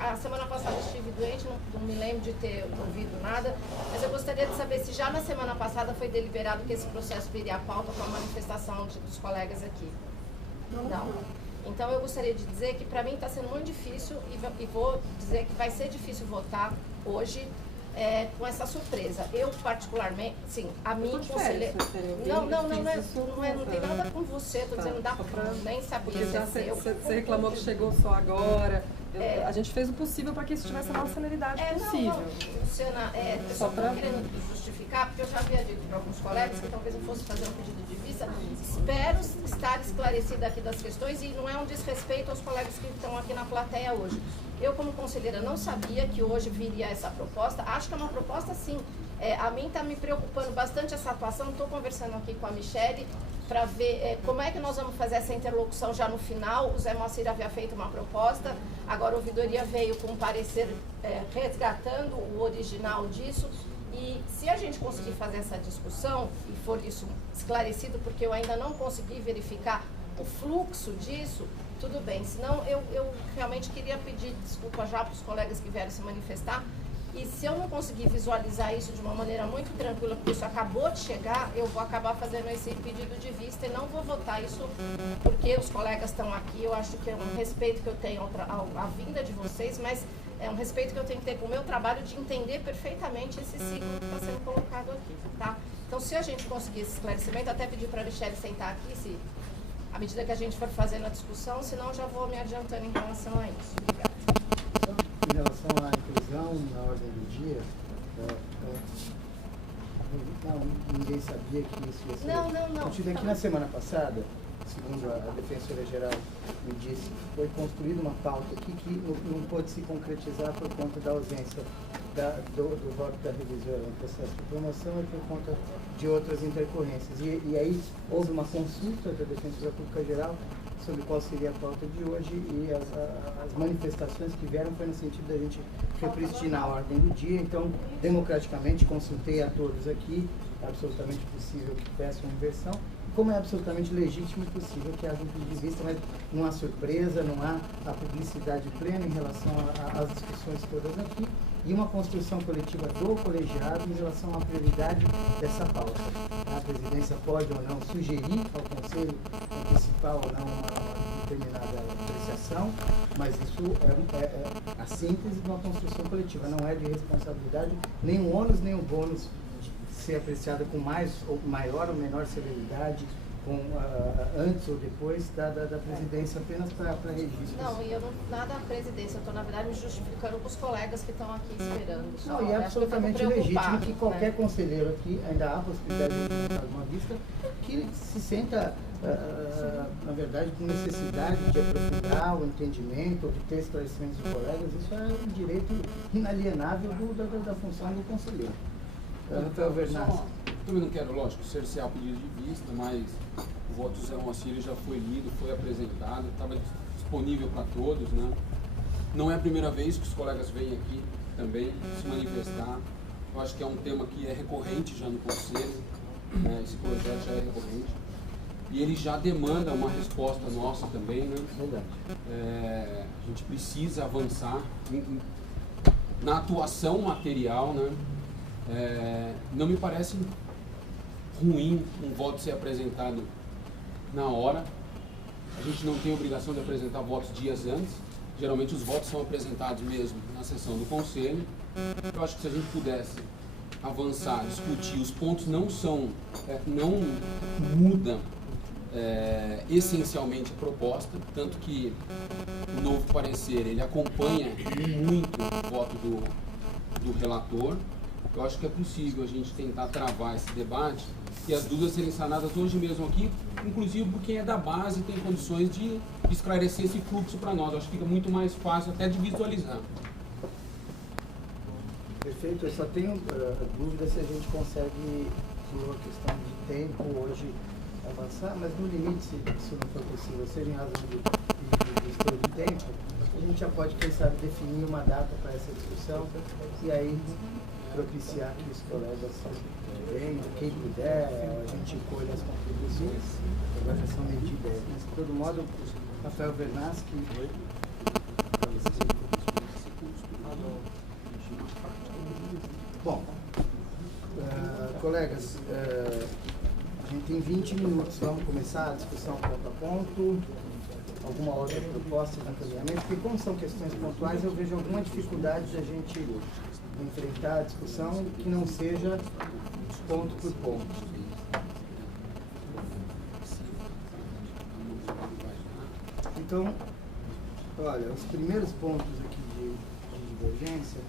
a semana passada eu estive doente, não me lembro de ter ouvido nada, mas eu gostaria de saber se já na semana passada foi deliberado que esse processo viria à pauta com a manifestação dos colegas aqui. Não. Então eu gostaria de dizer que para mim está sendo muito difícil e vou dizer que vai ser difícil votar hoje com essa surpresa. Eu particularmente, sim, a mim conselheira... Não tem nada com você, estou dizendo, nem sabia. Porque você reclamou que chegou só agora. A gente fez o possível para que isso tivesse a maior celeridade possível. Luciana, eu só estou querendo justificar, porque eu já havia dito para alguns colegas que talvez eu fosse fazer um pedido de vista. Espero estar esclarecida aqui das questões e não é um desrespeito aos colegas que estão aqui na plateia hoje. Eu, como conselheira, não sabia que hoje viria essa proposta. Acho que é uma proposta, sim. A mim está me preocupando bastante essa atuação. Estou conversando aqui com a Michele para ver como é que nós vamos fazer essa interlocução já no final. O Zé Moacir havia feito uma proposta, agora a ouvidoria veio com um parecer resgatando o original disso. E se a gente conseguir fazer essa discussão, e for isso esclarecido, porque eu ainda não consegui verificar o fluxo disso, tudo bem. Senão, eu realmente queria pedir desculpa já para os colegas que vieram se manifestar. E se eu não conseguir visualizar isso de uma maneira muito tranquila, porque isso acabou de chegar, eu vou acabar fazendo esse pedido de vista e não vou votar isso porque os colegas estão aqui. Eu acho que é um respeito que eu tenho à vinda de vocês, mas é um respeito que eu tenho que ter com o meu trabalho de entender perfeitamente esse ciclo que está sendo colocado aqui, tá? Então, se a gente conseguir esse esclarecimento, até pedir para a Michele sentar aqui, se à medida que a gente for fazendo a discussão, senão já vou me adiantando em relação a isso. Obrigada. Em relação à inclusão na ordem do dia, ninguém sabia que isso ia ser. Não. Eu tive aqui na semana passada, segundo a Defensora Geral me disse, foi construída uma pauta aqui que não pôde se concretizar por conta da ausência do voto da revisora no processo de promoção e por conta de outras intercorrências. E aí houve uma consulta da Defensora Pública Geral sobre qual seria a pauta de hoje e as manifestações que vieram foi no sentido da gente repristinar a ordem do dia. Então, democraticamente, consultei a todos aqui, é absolutamente possível que peçam inversão, como é absolutamente legítimo e possível que haja um pedido de vista, mas não há surpresa, não há a publicidade plena em relação às discussões todas aqui, e uma construção coletiva do colegiado em relação à prioridade dessa pauta. A presidência pode ou não sugerir ao Conselho antecipar ou não uma determinada apreciação, mas isso é a síntese de uma construção coletiva, não é de responsabilidade, nem o ônus nem o bônus de ser apreciada com maior ou menor celeridade, antes ou depois da presidência, apenas para registro. Não, e eu não nada a presidência, eu estou na verdade me justificando para os colegas que estão aqui esperando. Não, e é absolutamente legítimo que qualquer conselheiro aqui, ainda há a possibilidade de colocar uma vista, que se senta, na verdade, com necessidade de aprofundar o entendimento, obter esclarecimentos de colegas. Isso é um direito inalienável da função do conselheiro. Rafael Vernaz. Também não quero, lógico, cercear o pedido de vista, mas o voto Zé Moacir já foi lido, foi apresentado, estava disponível para todos, né? Não é a primeira vez que os colegas vêm aqui também se manifestar. Eu acho que é um tema que é recorrente já no Conselho, né? Esse projeto já é recorrente. E ele já demanda uma resposta nossa também, né? Verdade. A gente precisa avançar na atuação material, né? Não me parece ruim um voto ser apresentado na hora. A gente não tem obrigação de apresentar votos dias antes. Geralmente os votos são apresentados mesmo na sessão do Conselho. Eu acho que se a gente pudesse avançar, discutir, os pontos não mudam essencialmente a proposta, tanto que o novo parecer ele acompanha muito o voto do relator. Eu acho que é possível a gente tentar travar esse debate e as dúvidas serem sanadas hoje mesmo aqui, inclusive por quem é da base tem condições de esclarecer esse fluxo para nós. Eu acho que fica muito mais fácil até de visualizar. Perfeito, eu só tenho dúvida se a gente consegue, por uma questão de tempo, hoje avançar, mas no limite, se isso não for possível, seja em razão de estouro de tempo, a gente já pode, quem sabe, definir uma data para essa discussão e aí propiciar que os colegas venham, quem puder, a gente colhe as contribuições, agora já são meio de ideia. Mas, de todo modo, Rafael Vernaz, que bom, colegas, a gente tem 20 minutos, vamos começar a discussão ponto a ponto. Alguma outra proposta de encaminhamento? Porque como são questões pontuais, eu vejo alguma dificuldade de a gente enfrentar a discussão que não seja ponto por ponto. Então, olha, os primeiros pontos aqui de divergência,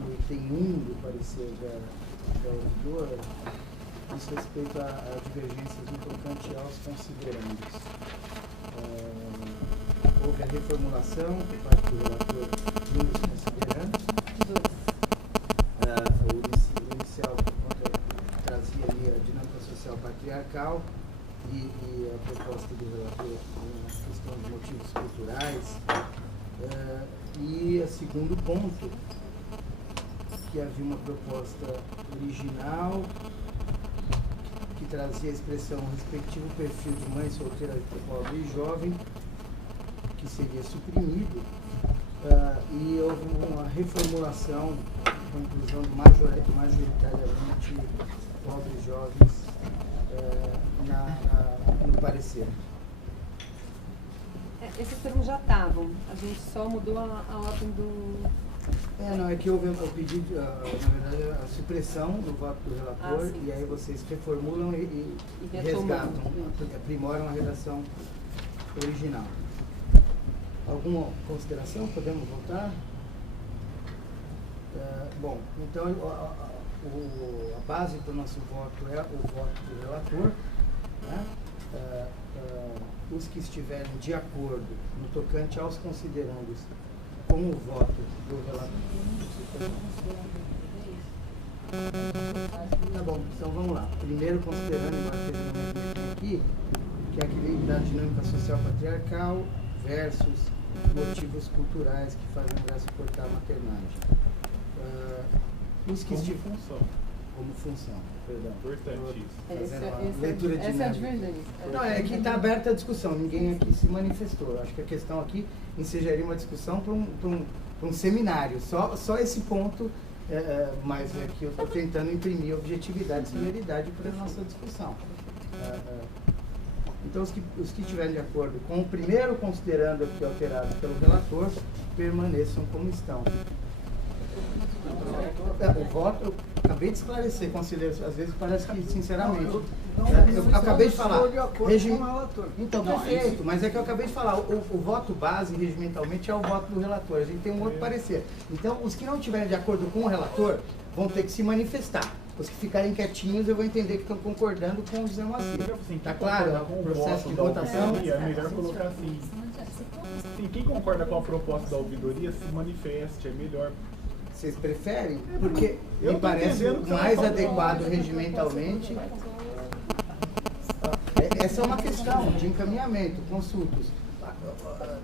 no item 1 do parecer da ouvidora, diz respeito a divergências no tocante aos considerandos. Houve a reformulação por parte do relator de um dos considerandos. O inicial trazia ali a dinâmica social patriarcal e a proposta do relator na questão de motivos culturais. E o segundo ponto, que havia uma proposta original que trazia a expressão respectivo perfil de mãe solteira, pobre e jovem, que seria suprimido, e houve uma reformulação com a inclusão de majoritariamente pobres jovens no parecer. Esses termos já estavam, a gente só mudou a ordem Não, é que houve o pedido, na verdade, a supressão do voto do relator, sim, e aí vocês reformulam e retomam. resgatam, aprimoram a redação original. Alguma consideração? Podemos voltar? Bom, então a base do nosso voto é o voto do relator, né? Os que estiverem de acordo no tocante aos considerandos com o voto do relator. Tá bom, então vamos lá. Primeiro, considerando aqui, que é a equilíbrio da dinâmica social patriarcal versus motivos culturais que fazem André suportar a maternagem. Os que como função, perdão. Importante isso. Leitura Essa é a dinâmica. divergência. Não, é que está aberta a discussão, ninguém aqui se manifestou. Eu acho que a questão aqui ensejaria uma discussão para um seminário. Só esse ponto, mas é que eu estou tentando imprimir objetividade e celeridade para a nossa discussão. Então, os que estiverem de acordo com o primeiro considerando aqui alterado pelo relator, permaneçam como estão. O voto, eu acabei de esclarecer, conselheiro, às vezes parece que, sinceramente, eu acabei de falar. Então, perfeito, mas é que eu acabei de falar, o voto base, regimentalmente, é o voto do relator, a gente tem um outro parecer. Então, os que não estiverem de acordo com o relator, vão ter que se manifestar. Os que ficarem quietinhos, eu vou entender que estão concordando com o José Moacir. Está claro? O processo de votação? É melhor colocar assim. Sim, quem concorda com a proposta da ouvidoria, se manifeste, é melhor. Vocês preferem? Porque Eu me tô parece entendendo que mais você tá adequado regimentalmente. Essa é uma questão de encaminhamento, consultos.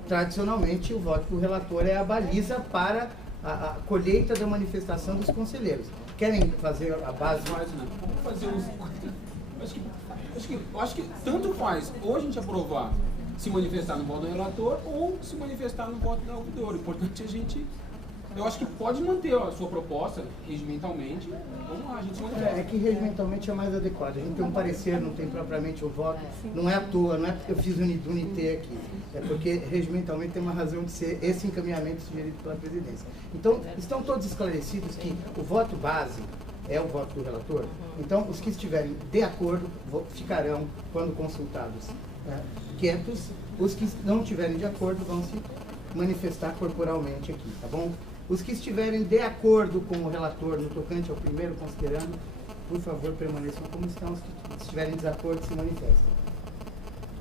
Tradicionalmente, o voto do relator é a baliza para a colheita da manifestação dos conselheiros. Querem fazer a base? Vamos fazer os... Acho que tanto faz ou a gente aprovar se manifestar no voto do relator ou se manifestar no voto da ouvidora. O importante é a gente... Eu acho que pode manter a sua proposta regimentalmente. Vamos lá, a gente se manifesta. É que regimentalmente é mais adequado. A gente tem um parecer, não tem propriamente o voto. Não é à toa, não é porque eu fiz um unité aqui. É porque regimentalmente tem uma razão de ser esse encaminhamento sugerido pela presidência. Então, estão todos esclarecidos que o voto base é o voto do relator. Então, os que estiverem de acordo ficarão, quando consultados, quietos. Os que não estiverem de acordo vão se manifestar corporalmente aqui, tá bom? Os que estiverem de acordo com o relator no tocante ao primeiro considerando, por favor, permaneçam como estão. Os que estiverem em desacordo, se manifestem.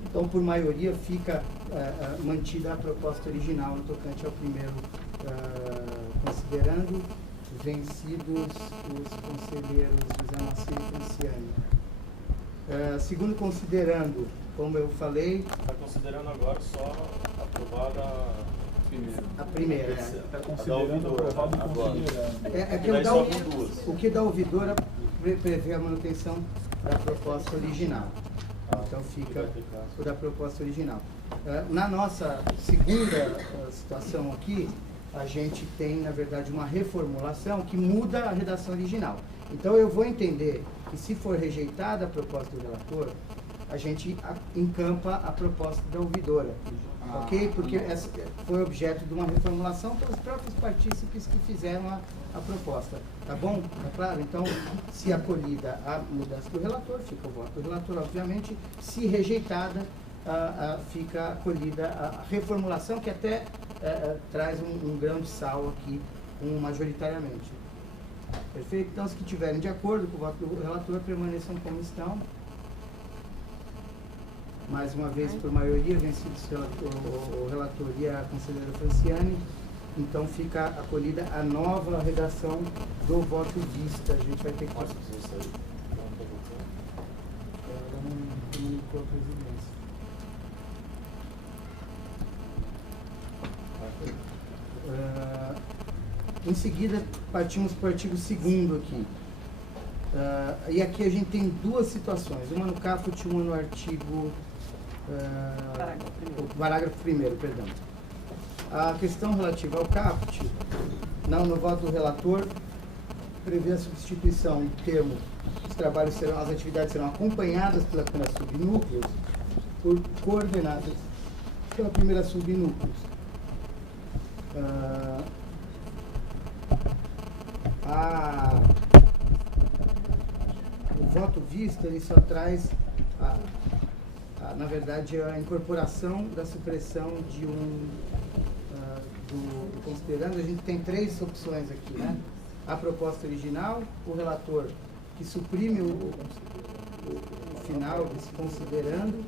Então, por maioria, fica mantida a proposta original no tocante ao primeiro considerando, vencidos os conselheiros José Moacir e Franciane. Segundo considerando, como eu falei... Está considerando agora só aprovada a primeira. Está considerando aprovado e considerando. O que da ouvidora prevê a manutenção da proposta original. Então fica o da proposta original. Na nossa segunda situação aqui, a gente tem, na verdade, uma reformulação que muda a redação original. Então eu vou entender que, se for rejeitada a proposta do relator, a gente encampa a proposta da ouvidora. Ok? Porque essa foi objeto de uma reformulação pelos próprios partícipes que fizeram a proposta. Tá bom? Tá claro? Então, se acolhida a mudança do relator, fica o voto do relator, obviamente. Se rejeitada, fica acolhida a reformulação, que até traz um grão de sal aqui, majoritariamente. Perfeito? Então, os que estiverem de acordo com o voto do relator, permaneçam como estão. Mais uma vez, por maioria, vencidos o relator e a conselheira Franciane. Então, fica acolhida a nova redação do voto vista. A gente vai ter que... Ela não comunicou a presidência. Em seguida, partimos para o artigo 2º aqui. E aqui a gente tem duas situações, uma no caput e uma no artigo... parágrafo 1º, perdão. A questão relativa ao caput, no voto do relator, prevê a substituição do termo as atividades serão acompanhadas pela primeira subnúcleos por coordenadas pela primeira subnúcleos. O voto visto, ele só traz, na verdade, a incorporação da supressão de do considerando. A gente tem 3 opções aqui, né? A proposta original, o relator que suprime o final, esse considerando,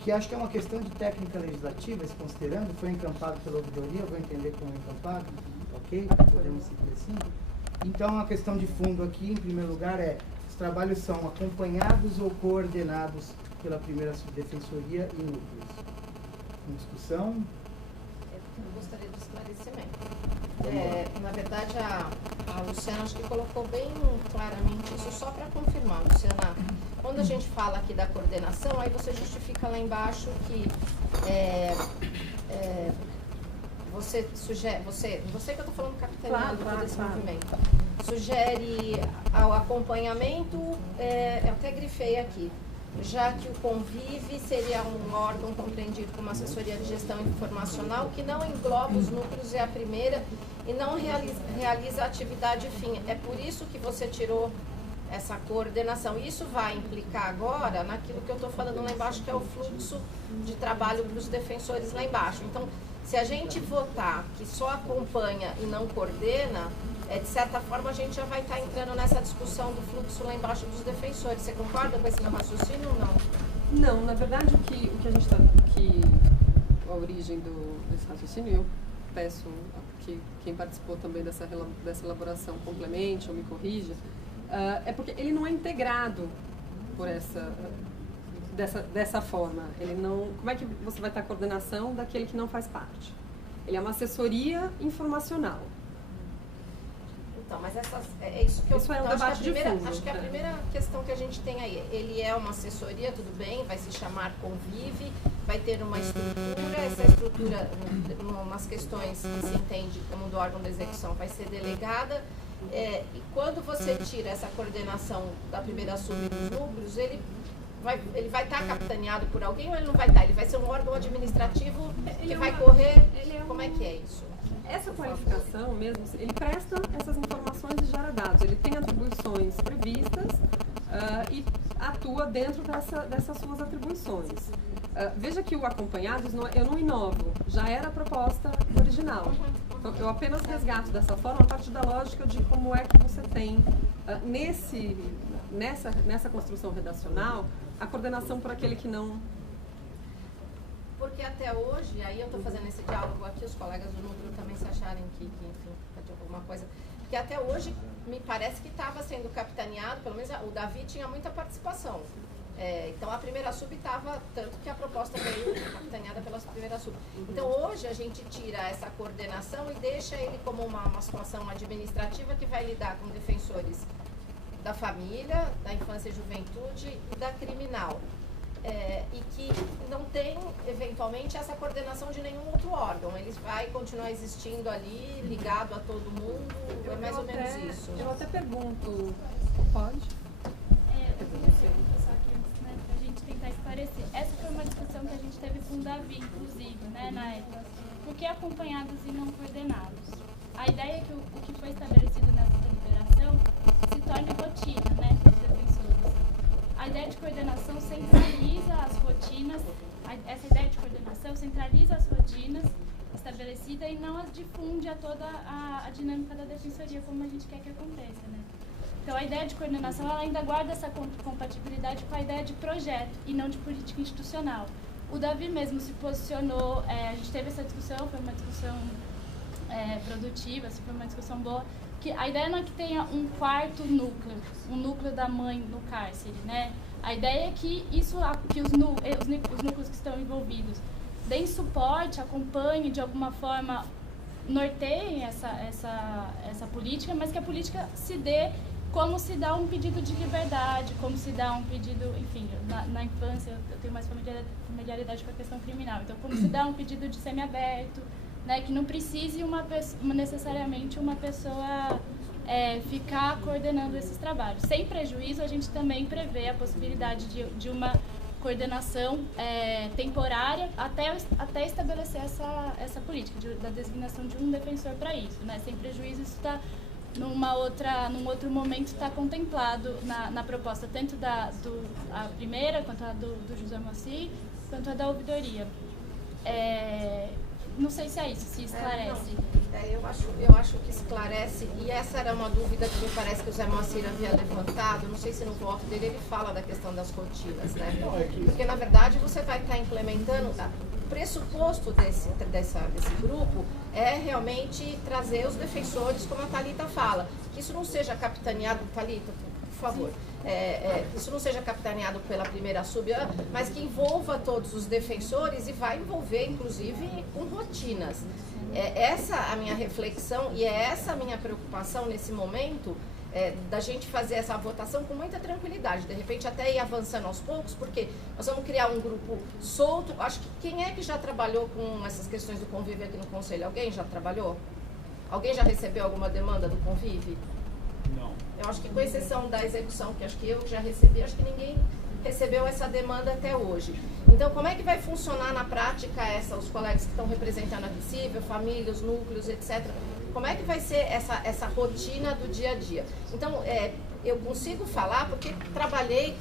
que acho que é uma questão de técnica legislativa, esse considerando, foi encampado pela ouvidoria, eu vou entender como encampado, ok? Podemos seguir assim. Então, a questão de fundo aqui, em primeiro lugar, é: os trabalhos são acompanhados ou coordenados pela primeira subdefensoria e núcleos? Em discussão? Eu gostaria de esclarecimento. Na verdade, a Luciana acho que colocou bem claramente isso, só para confirmar, Luciana. Quando a gente fala aqui da coordenação, aí você justifica lá embaixo que você sugere, você que eu estou falando capitaneado todo esse movimento, sugere ao acompanhamento, eu até grifei aqui, já que o Convive seria um órgão compreendido como assessoria de gestão informacional que não engloba os núcleos, é a primeira, e não realiza a atividade fim. É por isso que você tirou essa coordenação. Isso vai implicar agora naquilo que eu estou falando lá embaixo, que é o fluxo de trabalho para os defensores lá embaixo. Então, se a gente votar que só acompanha e não coordena, de certa forma a gente já vai estar entrando nessa discussão do fluxo lá embaixo dos defensores. Você concorda com esse meu raciocínio ou não? Não, na verdade o que a gente está, a origem desse raciocínio, eu peço que quem participou também dessa elaboração complemente ou me corrija, é porque ele não é integrado por dessa forma. Ele não, como é que você vai ter a coordenação daquele que não faz parte? Ele é uma assessoria informacional. Então, mas é isso que eu... Isso é um debate de fundo. Acho que a primeira questão que a gente tem aí, ele é uma assessoria, tudo bem, vai se chamar Convive, vai ter uma estrutura, essa estrutura, umas questões que se entende como do órgão da execução, vai ser delegada, e quando você tira essa coordenação da primeira sub dos núcleos, ele vai estar capitaneado por alguém ou ele não vai estar? Ele vai ser um órgão administrativo que vai correr? Como é que é isso? Essa qualificação mesmo, ele presta essas informações e gera dados. Ele tem atribuições previstas e atua dentro dessas suas atribuições. Veja que o acompanhados, eu não inovo, já era a proposta original. Então, eu apenas resgato dessa forma a partir da lógica de como é que você tem, nessa construção redacional, a coordenação por aquele que não... Porque até hoje, aí eu estou fazendo esse diálogo aqui, os colegas do núcleo também se acharem que enfim, pode alguma coisa. Porque até hoje, me parece que estava sendo capitaneado, pelo menos o Davi tinha muita participação. Então a primeira sub estava, tanto que a proposta veio capitaneada pela primeira sub. Então hoje a gente tira essa coordenação e deixa ele como uma situação administrativa que vai lidar com defensores da família, da infância e juventude e da criminal. E que não tem, eventualmente, essa coordenação de nenhum outro órgão. Ele vai continuar existindo ali, ligado a todo mundo, é mais ou menos isso. Eu até pergunto, pode? Eu queria só aqui antes, né, pra gente tentar esclarecer. Essa foi uma discussão que a gente teve com o Davi, inclusive, né, na época. Por que acompanhados e não coordenados? A ideia é que o que foi estabelecido nessa deliberação se torne rotina, né, para os defensores. A ideia de coordenação centraliza as rotinas, essa ideia de coordenação centraliza as rotinas estabelecidas e não as difunde a toda a dinâmica da defensoria, como a gente quer que aconteça, né? Então, a ideia de coordenação ela ainda guarda essa compatibilidade com a ideia de projeto e não de política institucional. O Davi mesmo se posicionou, a gente teve essa discussão, foi uma discussão produtiva, foi uma discussão boa, que a ideia não é que tenha um quarto núcleo, um núcleo da mãe no cárcere, né? A ideia é que os núcleos que estão envolvidos deem suporte, acompanhem de alguma forma, norteiem essa política, mas que a política se dê como se dá um pedido de liberdade, como se dá um pedido, enfim, na infância eu tenho mais familiaridade com a questão criminal, então como se dá um pedido de semiaberto, né, que não precise necessariamente uma pessoa ficar coordenando esses trabalhos. Sem prejuízo, a gente também prevê a possibilidade de uma coordenação temporária até estabelecer essa política da designação de um defensor para isso, né? Sem prejuízo, isso está num outro momento está contemplado na proposta, tanto a primeira, quanto a do José Moacir, quanto a da ouvidoria. Não sei se é isso, se esclarece. Eu acho que esclarece, e essa era uma dúvida que me parece que o Zé Moacir havia levantado, não sei se no voto dele ele fala da questão das rotinas, né? Porque, na verdade, você vai estar implementando, o pressuposto desse grupo é realmente trazer os defensores, como a Thalita fala, que isso não seja capitaneado, Thalita, por favor, que isso não seja capitaneado pela primeira sub, mas que envolva todos os defensores e vai envolver, inclusive, com rotinas. Essa a minha reflexão e é essa a minha preocupação nesse momento, da gente fazer essa votação com muita tranquilidade, de repente até ir avançando aos poucos, porque nós vamos criar um grupo solto. Acho que quem é que já trabalhou com essas questões do convívio aqui no Conselho? Alguém já trabalhou? Alguém já recebeu alguma demanda do convívio? Não. Eu acho que, com exceção da execução, que acho que eu já recebi, acho que ninguém recebeu essa demanda até hoje. Então, como é que vai funcionar na prática os colegas que estão representando a Recife, famílias, núcleos, etc.? Como é que vai ser essa rotina do dia a dia? Então, eu consigo falar porque trabalhei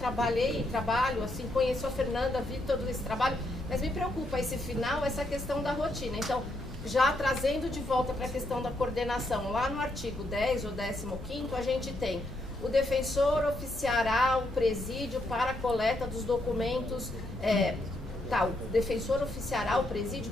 e trabalho, assim, conheço a Fernanda, vi todo esse trabalho, mas me preocupa esse final, essa questão da rotina. Então, já trazendo de volta para a questão da coordenação, lá no artigo 10 ou 15º, a gente tem: o defensor oficiará o presídio para a coleta dos documentos, o defensor oficiará o presídio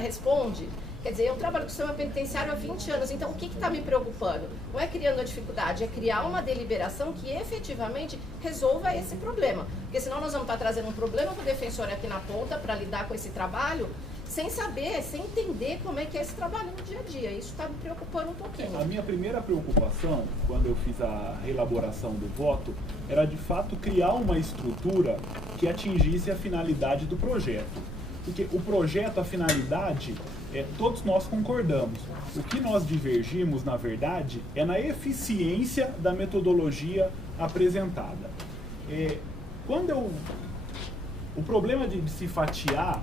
responde. Quer dizer, eu trabalho com o sistema penitenciário há 20 anos, então o que está me preocupando? Não é criando a dificuldade, é criar uma deliberação que efetivamente resolva esse problema. Porque senão nós vamos estar trazendo um problema para o defensor aqui na ponta para lidar com esse trabalho, sem saber, sem entender como é que é esse trabalho no dia a dia. Isso está me preocupando um pouquinho. A minha primeira preocupação, quando eu fiz a reelaboração do voto, era de fato criar uma estrutura que atingisse a finalidade do projeto. Porque o projeto, a finalidade, todos nós concordamos. O que nós divergimos, na verdade, é na eficiência da metodologia apresentada. O problema de se fatiar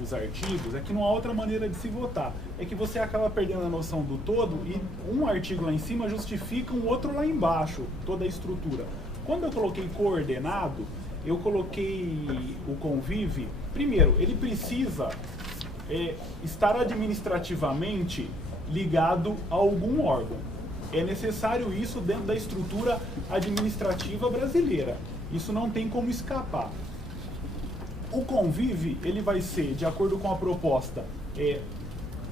os artigos é que não há outra maneira de se votar. É que você acaba perdendo a noção do todo e um artigo lá em cima justifica um outro lá embaixo, toda a estrutura. Quando eu coloquei coordenado, eu coloquei o convive. Primeiro, ele precisa estar administrativamente ligado a algum órgão. É necessário isso dentro da estrutura administrativa brasileira. Isso não tem como escapar. O convive, ele vai ser, de acordo com a proposta,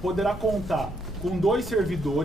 poderá contar com 2 servidores,